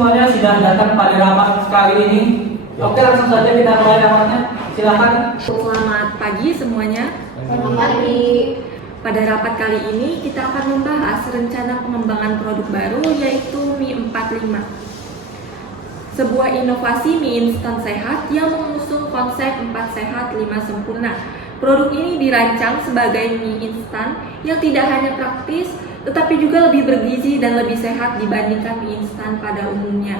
semuanya sudah datang pada rapat kali ini. Oke, langsung saja kita mulai rapatnya. Silakan. Selamat pagi semuanya. Selamat pagi. Pada rapat kali ini kita akan membahas rencana pengembangan produk baru yaitu mie 45. Sebuah inovasi mie instan sehat yang mengusung konsep 4 sehat 5 sempurna. Produk ini dirancang sebagai mie instan yang tidak hanya praktis tetapi juga lebih bergizi dan lebih sehat dibandingkan mie instan pada umumnya.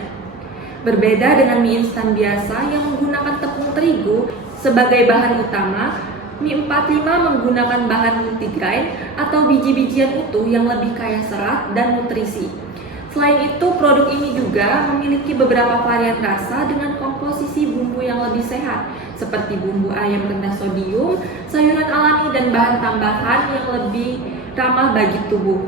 Berbeda dengan mie instan biasa yang menggunakan tepung terigu sebagai bahan utama, mie 45 menggunakan bahan multigrain atau biji-bijian utuh yang lebih kaya serat dan nutrisi. Selain itu, produk ini juga memiliki beberapa varian rasa dengan komposisi bumbu yang lebih sehat, seperti bumbu ayam rendah sodium, sayuran alami, dan bahan tambahan yang lebih ramah bagi tubuh.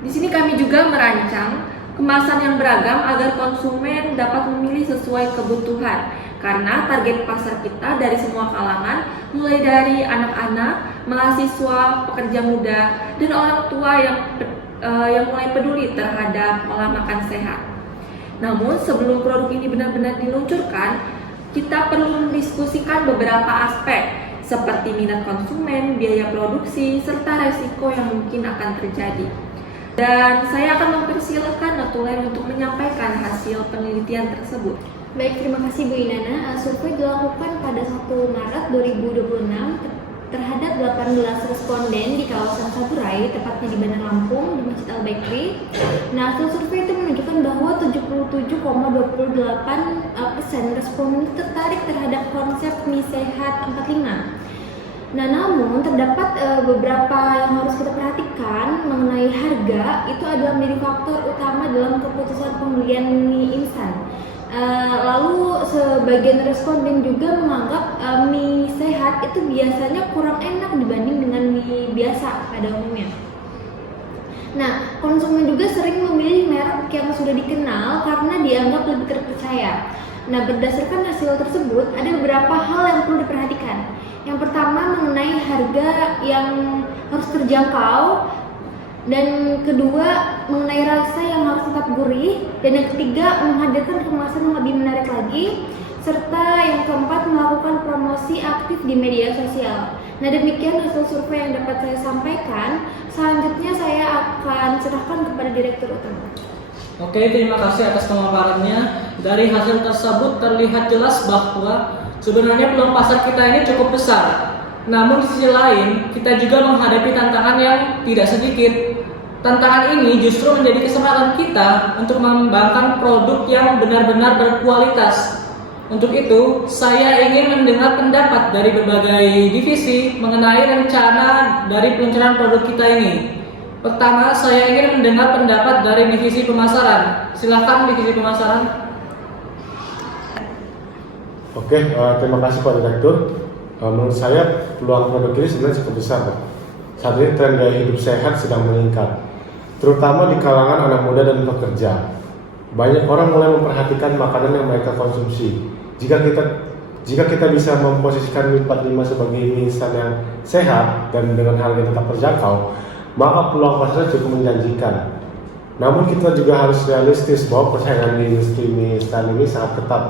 Di sini kami juga merancang kemasan yang beragam agar konsumen dapat memilih sesuai kebutuhan. Karena target pasar kita dari semua kalangan, mulai dari anak-anak, mahasiswa, pekerja muda, dan orang tua yang mulai peduli terhadap pola makan sehat. Namun sebelum produk ini benar-benar diluncurkan, kita perlu mendiskusikan beberapa aspek seperti minat konsumen, biaya produksi, serta resiko yang mungkin akan terjadi. Dan saya akan mempersilahkan Notulen untuk menyampaikan hasil penelitian tersebut. Baik, terima kasih Bu Inana. Survei dilakukan pada 1 Maret 2026 terhadap 18 responden di kawasan Saburai, tepatnya di Bandar Lampung, di Masjid Al-Bakery. Nah, hasil survei itu menunjukkan bahwa 77,28% responden tertarik terhadap konsep mie sehat 45. Nah, namun terdapat beberapa yang harus kita perhatikan mengenai harga. Itu adalah menjadi faktor utama dalam keputusan pembelian mie instan. Lalu sebagian responden juga menganggap mie sehat itu biasanya kurang enak dibanding dengan mie biasa pada umumnya. Nah, konsumen juga sering memilih merek yang sudah dikenal karena dianggap lebih terpercaya. Nah, berdasarkan hasil tersebut, ada beberapa hal yang perlu diperhatikan. Yang pertama mengenai harga yang harus terjangkau, dan kedua mengenai rasa yang harus tetap gurih, dan yang ketiga menghadirkan kemasan yang lebih menarik lagi, serta yang keempat melakukan promosi aktif di media sosial. Nah, demikian hasil survei yang dapat saya sampaikan. Selanjutnya saya akan serahkan kepada Direktur Utama. Oke, terima kasih atas pemaparannya. Dari hasil tersebut terlihat jelas bahwa sebenarnya peluang pasar kita ini cukup besar. Namun di sisi lain, kita juga menghadapi tantangan yang tidak sedikit. Tantangan ini justru menjadi kesempatan kita untuk mengembangkan produk yang benar-benar berkualitas. Untuk itu, saya ingin mendengar pendapat dari berbagai divisi mengenai rencana dari peluncuran produk kita ini. Pertama, saya ingin mendengar pendapat dari divisi pemasaran. Silakan divisi pemasaran. Oke, terima kasih Pak Direktur. Menurut saya peluang produk ini sebenarnya cukup besar, Pak. Saat ini tren gaya hidup sehat sedang meningkat, terutama di kalangan anak muda dan pekerja. Banyak orang mulai memperhatikan makanan yang mereka konsumsi. Jika kita bisa memposisikan mie 45 sebagai mie instan yang sehat dan dengan harga tetap terjangkau, maka peluang pasarnya cukup menjanjikan. Namun kita juga harus realistis bahwa persaingan di industri mie instan ini sangat ketat.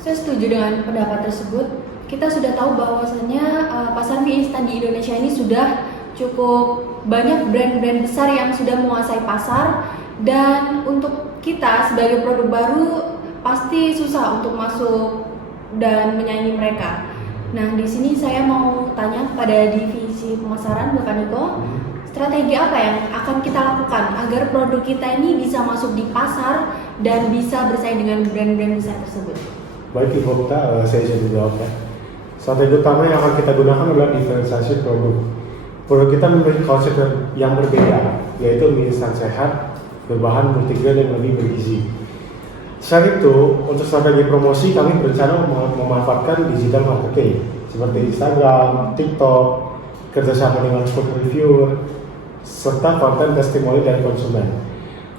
Saya setuju dengan pendapat tersebut. Kita sudah tahu bahwasanya pasar mie instan di Indonesia ini sudah cukup banyak brand-brand besar yang sudah menguasai pasar, dan untuk kita sebagai produk baru pasti susah untuk masuk dan menyaingi mereka. Nah, di sini saya mau tanya kepada divisi pemasaran, Bapak Niko, strategi apa yang akan kita lakukan agar produk kita ini bisa masuk di pasar dan bisa bersaing dengan brand-brand besar tersebut? Baik Ibu Okta, saya izin menjawab ya. Strategi utama yang akan kita gunakan adalah diferensiasi produk. Produk kita memiliki konsep yang berbeda, yaitu mie instan sehat berbahan multigrain yang lebih bergizi. Selain itu, untuk strategi promosi kami berencana memanfaatkan digital marketing seperti Instagram, TikTok, kerjasama dengan food reviewer, serta konten testimoni dari konsumen.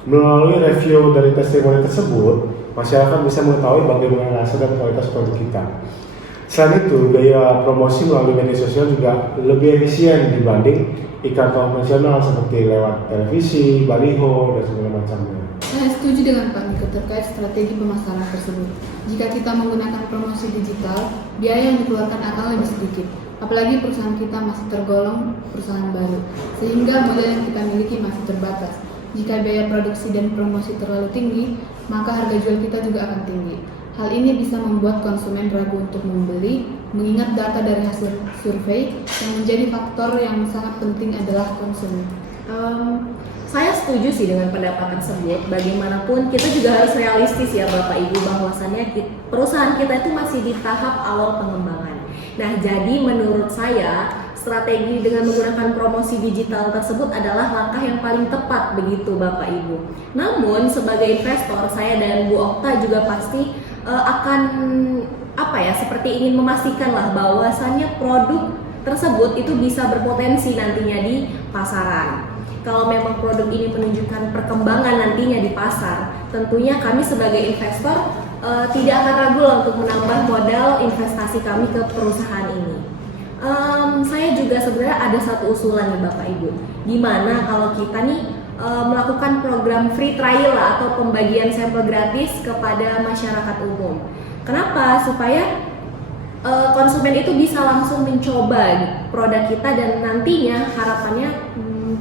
Melalui review dari testimoni tersebut, masyarakat bisa mengetahui bagaimana rasa dan kualitas produk kita. Selain itu, biaya promosi melalui media sosial juga lebih efisien dibanding iklan konvensional seperti lewat televisi, baliho, dan segala macamnya. Saya setuju dengan Pak Niko terkait strategi pemasaran tersebut. Jika kita menggunakan promosi digital, biaya yang dikeluarkan akan lebih sedikit. Apalagi perusahaan kita masih tergolong perusahaan baru, sehingga modal yang kita miliki masih terbatas. Jika biaya produksi dan promosi terlalu tinggi, maka harga jual kita juga akan tinggi. Hal ini bisa membuat konsumen ragu untuk membeli, mengingat data dari hasil survei yang menjadi faktor yang sangat penting adalah konsumen. Saya setuju sih dengan pendapat tersebut. Bagaimanapun kita juga harus realistis ya Bapak Ibu, bahwasannya perusahaan kita itu masih di tahap awal pengembangan. Nah, jadi menurut saya strategi dengan menggunakan promosi digital tersebut adalah langkah yang paling tepat begitu Bapak Ibu. Namun sebagai investor, saya dan Bu Okta juga pasti akan seperti ingin memastikan lah bahwasannya produk tersebut itu bisa berpotensi nantinya di pasaran. Kalau memang produk ini menunjukkan perkembangan nantinya di pasar, tentunya kami sebagai investor tidak akan ragu untuk menambah modal investasi kami ke perusahaan ini. Saya juga sebenarnya ada satu usulan nih Bapak Ibu, gimana kalau kita nih melakukan program free trial atau pembagian sampel gratis kepada masyarakat umum. Kenapa? Supaya konsumen itu bisa langsung mencoba produk kita dan nantinya harapannya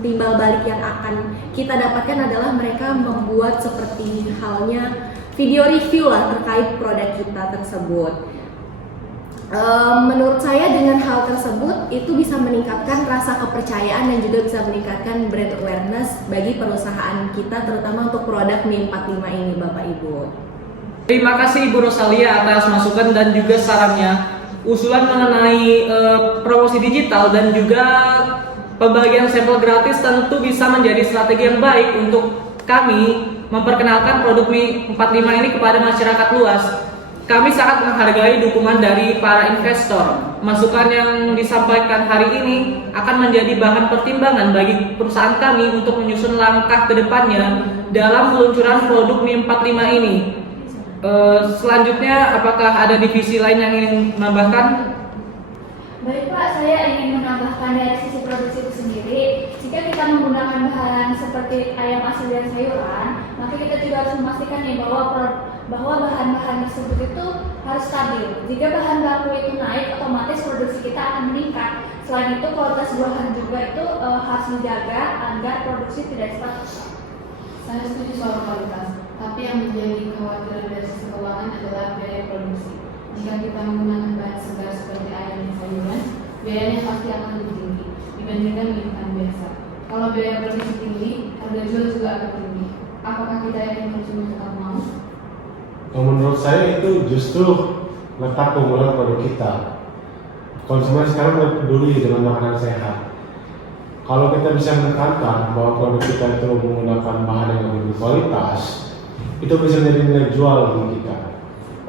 timbal balik yang akan kita dapatkan adalah mereka membuat seperti halnya video review lah terkait produk kita tersebut. Menurut saya dengan hal tersebut itu bisa meningkatkan rasa kepercayaan dan juga bisa meningkatkan brand awareness bagi perusahaan kita, terutama untuk produk Mi 45 ini Bapak Ibu. Terima kasih Ibu Rosalia atas masukan dan juga sarannya. Usulan mengenai promosi digital dan juga pembagian sampel gratis tentu bisa menjadi strategi yang baik untuk kami memperkenalkan produk Mi 45 ini kepada masyarakat luas. Kami sangat menghargai dukungan dari para investor. Masukan yang disampaikan hari ini akan menjadi bahan pertimbangan bagi perusahaan kami untuk menyusun langkah ke depannya dalam peluncuran produk Mi 45 ini. Selanjutnya, apakah ada divisi lain yang ingin menambahkan? Baik Pak, saya ingin menambahkan dari sisi produksi itu sendiri. Jika kita menggunakan bahan seperti ayam asli dan sayuran, maka kita juga harus memastikan nih bahwa bahan-bahan tersebut itu harus stabil. Jika bahan baku itu naik, otomatis produksi kita akan meningkat. Selain itu, kualitas buahan juga itu harus dijaga agar produksi tidak cepat rusak. Saya setuju soal kualitas, tapi yang menjadi kekhawatiran dari sisi keuangan adalah biaya produksi. Jika kita menggunakan bahan segar seperti ayam dan sayuran, biayanya pasti akan lebih tinggi dibandingkan ikan biasa. Kalau biaya produksi tinggi, harga jual juga akan tinggi. Apakah kita yakin konsumen tetap mau? Menurut saya itu justru letak keunggulan produk kita. Konsumen sekarang lebih peduli dengan makanan sehat. Kalau kita bisa menekankan bahwa produk kita itu menggunakan bahan yang lebih berkualitas, itu bisa menjadi nilai jual bagi kita.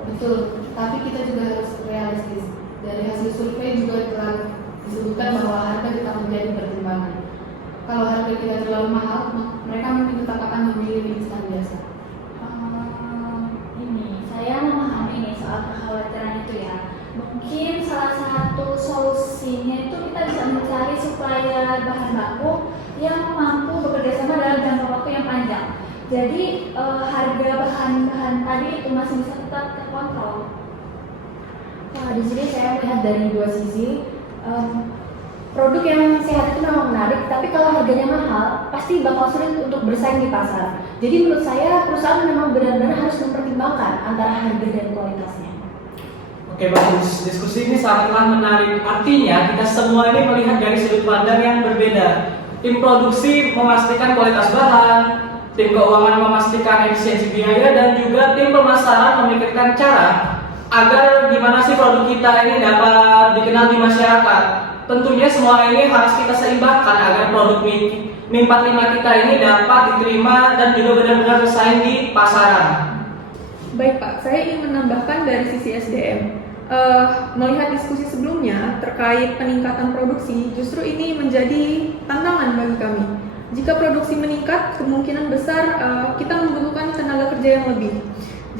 Betul, tapi kita juga harus realistis. Dari hasil survei juga telah disebutkan bahwa harga tetap menjadi pertimbangan. Kalau harga kita terlalu mahal, mereka mungkin tetap akan memilih mie instan biasa. Saya memahami nih soal kekhawatiran itu ya. Mungkin salah satu solusinya itu kita bisa mencari supaya bahan baku yang mampu bekerja sama dalam jangka waktu yang panjang. Jadi harga bahan-bahan tadi itu masih bisa tetap terkontrol. Di sini saya melihat dari dua sisi. Produk yang sehat itu memang menarik, tapi kalau harganya mahal, pasti bakal sulit untuk bersaing di pasar. Jadi menurut saya perusahaan memang benar-benar harus mempertimbangkan antara harga dan kualitasnya. Oke, bagus. Diskusi ini sangatlah menarik. Artinya kita semua ini melihat dari sudut pandang yang berbeda. Tim produksi memastikan kualitas bahan, tim keuangan memastikan efisiensi biaya, dan juga tim pemasaran memikirkan cara agar gimana sih produk kita ini dapat dikenal di masyarakat. Tentunya semua ini harus kita seimbangkan agar produk Mi 45 kita ini dapat diterima dan juga benar-benar bersaing di pasaran. Baik Pak, saya ingin menambahkan dari sisi SDM. Melihat diskusi sebelumnya terkait peningkatan produksi, justru ini menjadi tantangan bagi kami. Jika produksi meningkat, kemungkinan besar kita membutuhkan tenaga kerja yang lebih.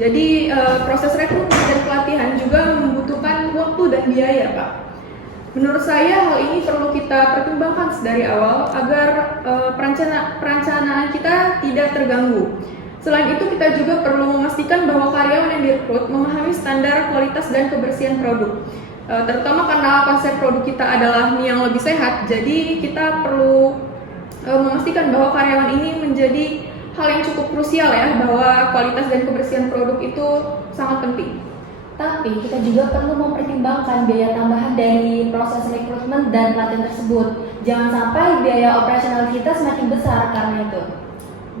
Jadi proses rekrutmen dan pelatihan juga membutuhkan waktu dan biaya, Pak. Menurut saya hal ini perlu kita pertimbangkan dari awal agar perencanaan kita tidak terganggu. Selain itu, kita juga perlu memastikan bahwa karyawan yang direkrut memahami standar kualitas dan kebersihan produk. Terutama karena konsep produk kita adalah mie yang lebih sehat, jadi kita perlu memastikan bahwa karyawan ini menjadi hal yang cukup krusial ya, bahwa kualitas dan kebersihan produk itu sangat penting. Tapi kita juga perlu mempertimbangkan biaya tambahan dari proses rekrutmen dan pelatihan tersebut. Jangan sampai biaya operasional kita semakin besar karena itu.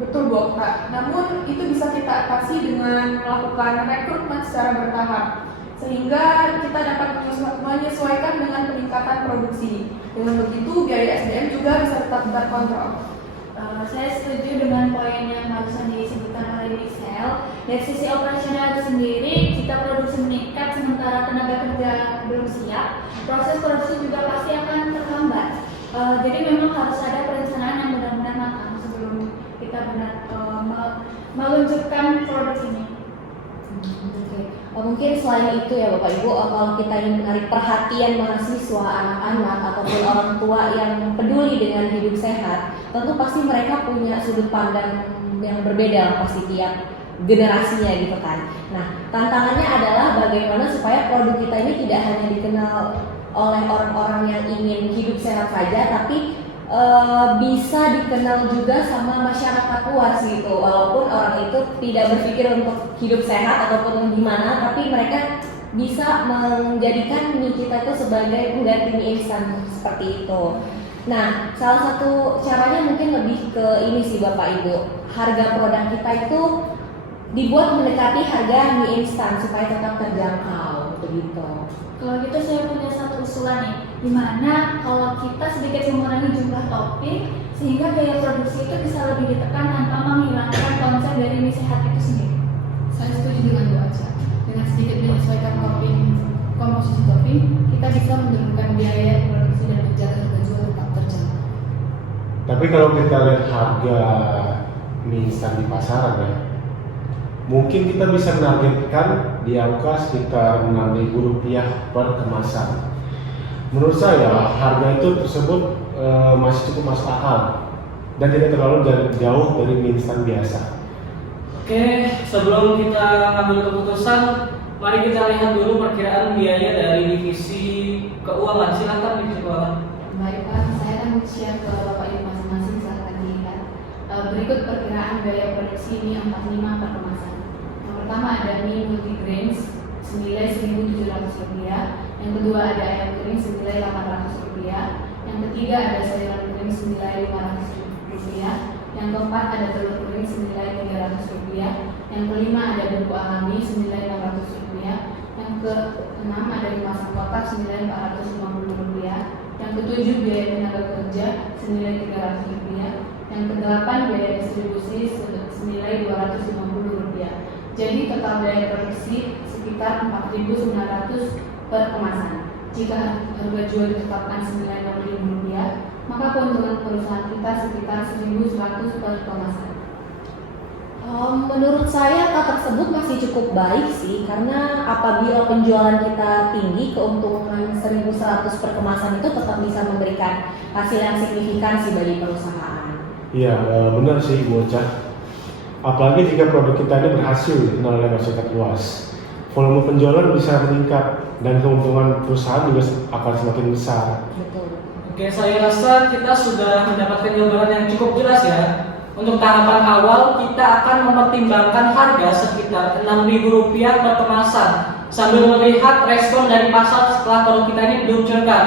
Betul, Bu Okta. Namun itu bisa kita atasi dengan melakukan rekrutmen secara bertahap, sehingga kita dapat menyesuaikan dengan peningkatan produksi. Dengan begitu biaya SDM juga bisa tetap terkontrol. Saya setuju dengan poin yang barusan disebutkan oleh Michelle. Dari sisi operasional itu sendiri, jika produksi meningkat sementara tenaga kerja belum siap, proses produksi juga pasti akan terhambat. Jadi memang harus ada perencanaan yang benar-benar matang sebelum kita benar meluncurkan produk ini. Mungkin selain itu ya Bapak Ibu, kalau kita ingin menarik perhatian mahasiswa, anak-anak ataupun orang tua yang peduli dengan hidup sehat, tentu pasti mereka punya sudut pandang yang berbeda pasti tiap generasinya gitu kan. Nah, tantangannya adalah bagaimana supaya produk kita ini tidak hanya dikenal oleh orang-orang yang ingin hidup sehat saja, tapi bisa dikenal juga sama masyarakat luas gitu. Walaupun orang itu tidak berpikir untuk hidup sehat ataupun gimana, tapi mereka bisa menjadikan mie kita itu sebagai pengganti mie instan seperti itu. Nah, salah satu caranya mungkin lebih ke ini sih Bapak Ibu, harga produk kita itu dibuat mendekati harga mie instan supaya tetap terjangkau begitu. Kalau gitu saya punya satu usulan nih, dimana kalau kita sedikit mengurangi jumlah topping sehingga gaya produksi itu bisa lebih ditekan tanpa menghilangkan konsep dari mie sehat itu sendiri. Saya setuju dengan Bu Aca. Dengan sedikit menyesuaikan komposisi topping, kita bisa menurunkan biaya produksi dan menjaga harga jual tetap terjangkau. Tapi kalau kita lihat harga mie instan di pasaran ya, mungkin kita bisa menargetkan di angka sekitar Rp6.000 per kemasan. Menurut saya harga itu tersebut masih cukup masuk akal dan tidak terlalu jauh dari mie instan biasa. Oke, sebelum kita ngambil keputusan, mari kita lihat dulu perkiraan biaya dari divisi keuangan. Silakan divisi keuangan. Baik Pak, saya akan share ke Bapak Ibu masing-masing silahkan dilihat. Berikut perkiraan biaya produksi mie 45 per kemasan. Yang pertama ada mie multigrain senilai Rp1.700, yang kedua ada ayam kering senilai Rp800, yang ketiga ada sayuran kering senilai Rp500, yang keempat ada telur kering senilai Rp300, yang kelima ada bumbu alami senilai Rp600, yang keenam ada kemasan kotak senilai Rp450, yang ketujuh biaya tenaga kerja senilai Rp300, yang kedelapan biaya distribusi senilai Rp250. Jadi total biaya produksi sekitar Rp4.900 per kemasan. Jika harga jual ditetapkan senilai Rp6.000, maka keuntungan perusahaan kita sekitar Rp1.100 per kemasan. Menurut saya angka tersebut masih cukup baik sih, karena apabila penjualan kita tinggi, keuntungan Rp1.100 per kemasan itu tetap bisa memberikan hasil yang signifikan sih bagi perusahaan. Iya, benar sih Bu Ocha. Apalagi jika produk kita ini berhasil dikenal oleh masyarakat luas, volume penjualan bisa meningkat dan keuntungan perusahaan juga akan semakin besar. Betul. Oke, saya rasa kita sudah mendapatkan gambaran yang cukup jelas ya. Untuk tahapan awal, kita akan mempertimbangkan harga sekitar Rp6.000 per kemasan sambil melihat respon dari pasar setelah produk kita ini diluncurkan.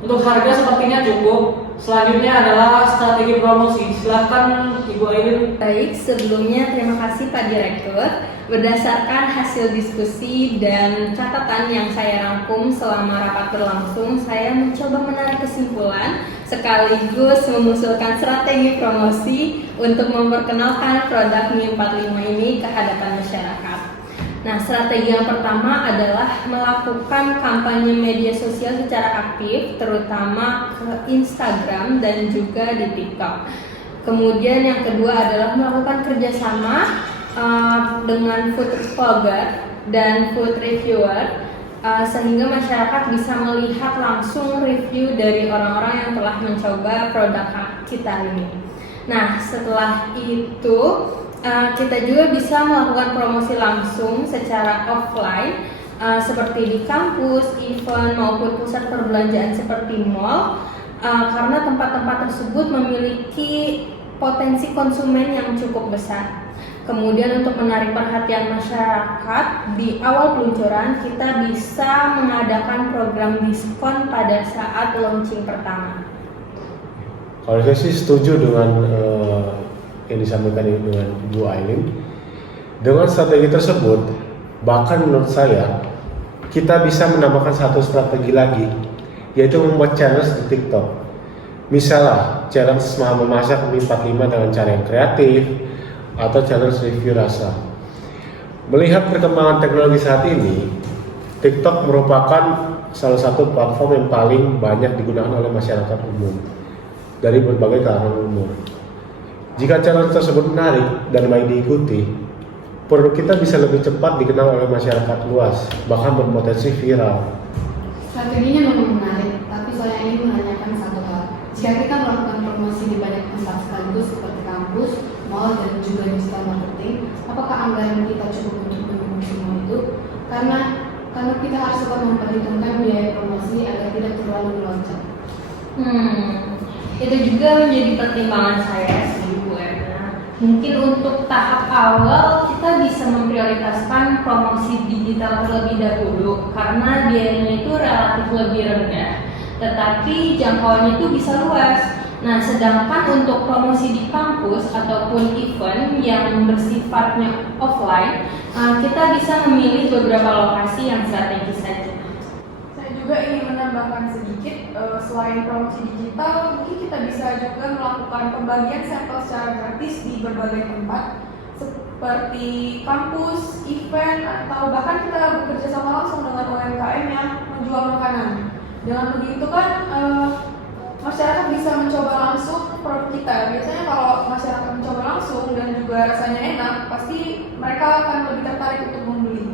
Untuk harga sepertinya cukup. Selanjutnya adalah strategi promosi. Silahkan Ibu Aileen. Baik, sebelumnya terima kasih Pak Direktur. Berdasarkan hasil diskusi dan catatan yang saya rangkum selama rapat berlangsung, saya mencoba menarik kesimpulan sekaligus mengusulkan strategi promosi untuk memperkenalkan produk mie 45 ini ke hadapan masyarakat. Nah, strategi yang pertama adalah melakukan kampanye media sosial secara aktif, terutama ke Instagram dan juga di TikTok. Kemudian yang kedua adalah melakukan kerjasama dengan food vlogger dan food reviewer sehingga masyarakat bisa melihat langsung review dari orang-orang yang telah mencoba produk kita ini. Nah, setelah itu kita juga bisa melakukan promosi langsung secara offline seperti di kampus, event maupun pusat perbelanjaan seperti mall, karena tempat-tempat tersebut memiliki potensi konsumen yang cukup besar. Kemudian untuk menarik perhatian masyarakat, di awal peluncuran kita bisa mengadakan program diskon pada saat launching pertama. Kalau saya sih setuju dengan yang disampaikan dengan Bu Aileen. Dengan strategi tersebut, bahkan menurut saya, kita bisa menambahkan satu strategi lagi, yaitu membuat challenge di TikTok. Misalnya, challenge memasak mie 45 dengan cara yang kreatif, atau challenge review rasa. Melihat perkembangan teknologi saat ini, TikTok merupakan salah satu platform yang paling banyak digunakan oleh masyarakat umum dari berbagai kalangan umur. Jika challenge tersebut menarik dan baik diikuti, produk kita bisa lebih cepat dikenal oleh masyarakat luas, bahkan berpotensi viral. Strateginya memang menarik, tapi saya ingin menanyakan satu hal. Jika kita melakukan promosi di banyak tempat sekaligus seperti kampus, mall, dan juga digital marketing, apakah anggaran kita cukup untuk mendukung semua itu? Karena kita harus tetap memperhitungkan biaya promosi agar tidak terlalu melonjak. Itu juga menjadi pertimbangan saya sih, Bu Erna. Mungkin untuk tahap awal kita bisa memprioritaskan promosi digital terlebih dahulu karena biayanya itu relatif lebih rendah, tetapi jangkauannya itu bisa luas. Nah, sedangkan untuk promosi di kampus ataupun event yang bersifatnya offline, kita bisa memilih beberapa lokasi yang strategis saja. Saya juga ingin menambahkan sedikit, selain promosi digital, mungkin kita bisa juga melakukan pembagian sampel secara gratis di berbagai tempat seperti kampus, event, atau bahkan kita bekerja sama langsung dengan UMKM yang menjual makanan. Dengan begitu kan masyarakat bisa mencoba langsung produk kita. Biasanya kalau masyarakat mencoba langsung dan juga rasanya enak, pasti mereka akan lebih tertarik untuk membeli.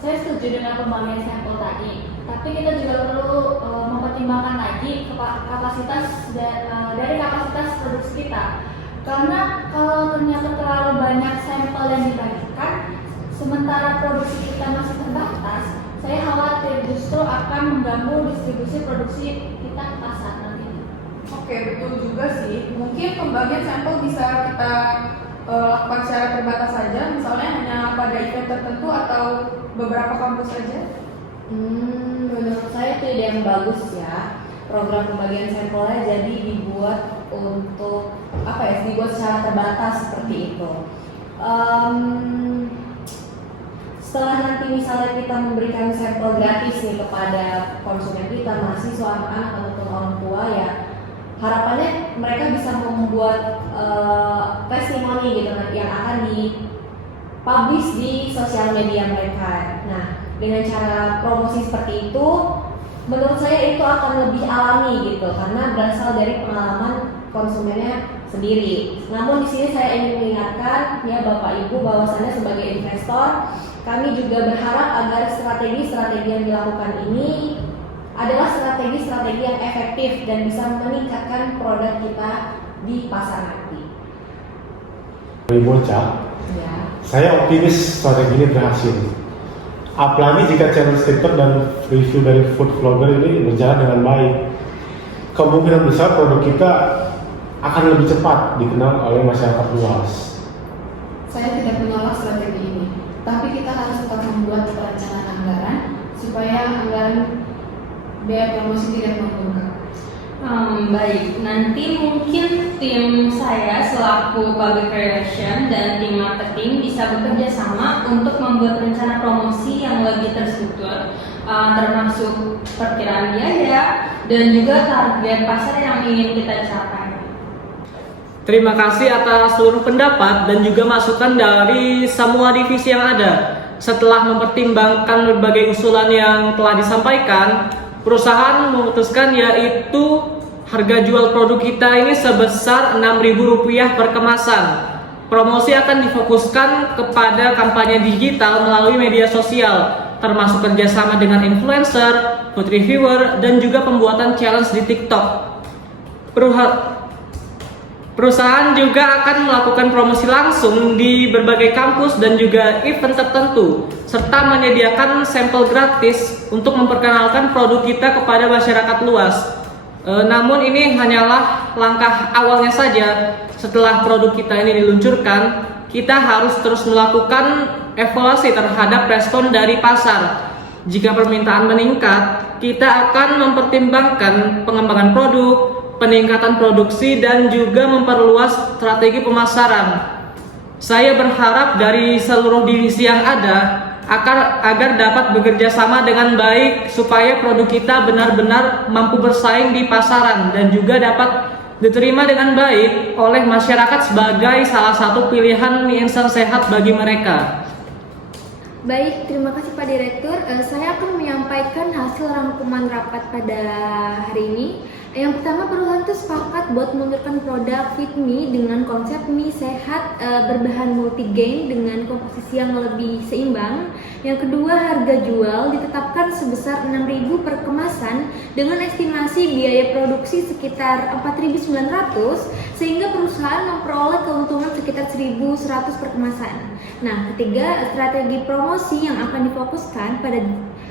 Saya setuju dengan pembagian sampel tadi, tapi kita juga perlu mempertimbangkan lagi kapasitas dari kapasitas produksi kita. Karena kalau ternyata terlalu banyak sampel yang dibagikan, sementara produksi kita masih terbatas, saya khawatir justru akan mengganggu distribusi produksi kita ke pasar nanti. Oke, betul juga sih. Mungkin pembagian sampel bisa kita lakukan secara terbatas saja, misalnya hanya pada event tertentu atau beberapa kampus saja. Menurut saya itu ide yang bagus ya. Program pembagian sampelnya jadi dibuat untuk dibuat secara terbatas seperti itu. Setelah nanti misalnya kita memberikan sampel gratis nih kepada konsumen kita, mahasiswa, anak-anak ataupun orang tua ya, harapannya mereka bisa membuat testimoni gitu kan yang akan dipublish di sosial media mereka. Nah, dengan cara promosi seperti itu, menurut saya itu akan lebih alami gitu karena berasal dari pengalaman konsumennya sendiri. Namun di sini saya ingin mengingatkan ya Bapak Ibu bahwasannya sebagai investor kami juga berharap agar strategi-strategi yang dilakukan ini adalah strategi-strategi yang efektif dan bisa meningkatkan produk kita di pasar nanti. Bocah, Ya. saya optimis strategi ini berhasil. Apalagi jika channel TikTok dan review dari food vlogger ini berjalan dengan baik, kemungkinan besar produk kita akan lebih cepat dikenal oleh masyarakat luas. Saya tidak menolak strategi ini, tapi kita harus tetap membuat perencanaan anggaran supaya anggaran biaya promosi tidak membengkak. Baik, nanti mungkin tim saya selaku public relation dan tim marketing bisa bekerja sama untuk membuat rencana promosi yang lebih terstruktur, termasuk perkiraan biaya dan juga target pasar yang ingin kita capai. Terima kasih atas seluruh pendapat dan juga masukan dari semua divisi yang ada. Setelah mempertimbangkan berbagai usulan yang telah disampaikan, perusahaan memutuskan yaitu harga jual produk kita ini sebesar Rp6.000 per kemasan. Promosi akan difokuskan kepada kampanye digital melalui media sosial. termasuk kerjasama dengan influencer, food reviewer, dan juga pembuatan challenge di TikTok. Perusahaan juga akan melakukan promosi langsung di berbagai kampus dan juga event tertentu, serta menyediakan sampel gratis untuk memperkenalkan produk kita kepada masyarakat luas. Namun ini hanyalah langkah awalnya saja. Setelah produk kita ini diluncurkan, kita harus terus melakukan evaluasi terhadap respon dari pasar. Jika permintaan meningkat, kita akan mempertimbangkan pengembangan produk, peningkatan produksi, dan juga memperluas strategi pemasaran. Saya berharap dari seluruh divisi yang ada agar dapat bekerja sama dengan baik supaya produk kita benar-benar mampu bersaing di pasaran dan juga dapat diterima dengan baik oleh masyarakat sebagai salah satu pilihan mie instan sehat bagi mereka. Baik, terima kasih Pak Direktur. Saya akan menyampaikan hasil rangkuman rapat pada hari ini. Yang pertama, perusahaan itu sepakat buat meluncurkan produk Fit Mie dengan konsep mie sehat berbahan multigrain dengan komposisi yang lebih seimbang. Yang kedua, harga jual ditetapkan sebesar 6.000 per kemasan dengan estimasi biaya produksi sekitar 4.900 sehingga perusahaan memperoleh keuntungan sekitar 1.100 per kemasan. Nah, ketiga, strategi promosi yang akan difokuskan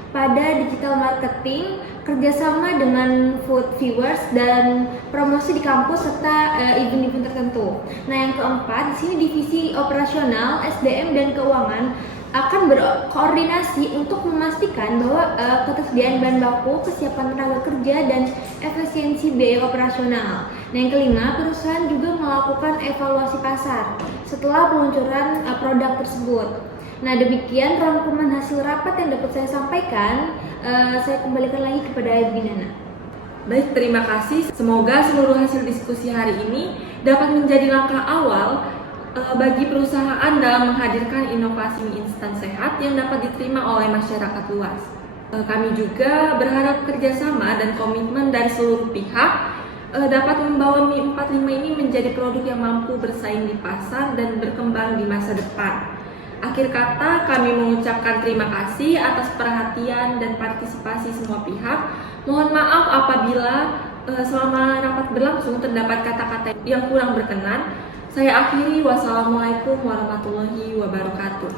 pada digital marketing, kerjasama dengan food viewers, dan promosi di kampus serta event-event tertentu. Nah, yang keempat, di sini divisi operasional, SDM, dan keuangan akan berkoordinasi untuk memastikan bahwa ketersediaan bahan baku, kesiapan tenaga kerja, dan efisiensi biaya operasional. Nah, yang kelima, perusahaan juga melakukan evaluasi pasar setelah peluncuran produk tersebut. Nah, demikian rangkuman hasil rapat yang dapat saya sampaikan. Saya kembalikan lagi kepada Ibu Nana. Baik, terima kasih. Semoga seluruh hasil diskusi hari ini dapat menjadi langkah awal bagi perusahaan dalam menghadirkan inovasi mie instan sehat yang dapat diterima oleh masyarakat luas. Kami juga berharap kerjasama dan komitmen dari seluruh pihak dapat membawa mie 45 ini menjadi produk yang mampu bersaing di pasar dan berkembang di masa depan. Akhir kata, kami mengucapkan terima kasih atas perhatian dan partisipasi semua pihak. Mohon maaf apabila selama rapat berlangsung terdapat kata-kata yang kurang berkenan. Saya akhiri, wassalamualaikum warahmatullahi wabarakatuh.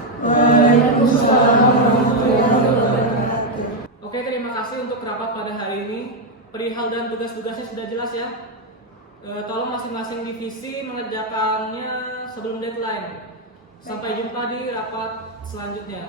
Oke, terima kasih untuk rapat pada hari ini. Perihal dan tugas-tugasnya sudah jelas ya. Tolong masing-masing divisi mengerjakannya sebelum deadline. Sampai jumpa di rapat selanjutnya.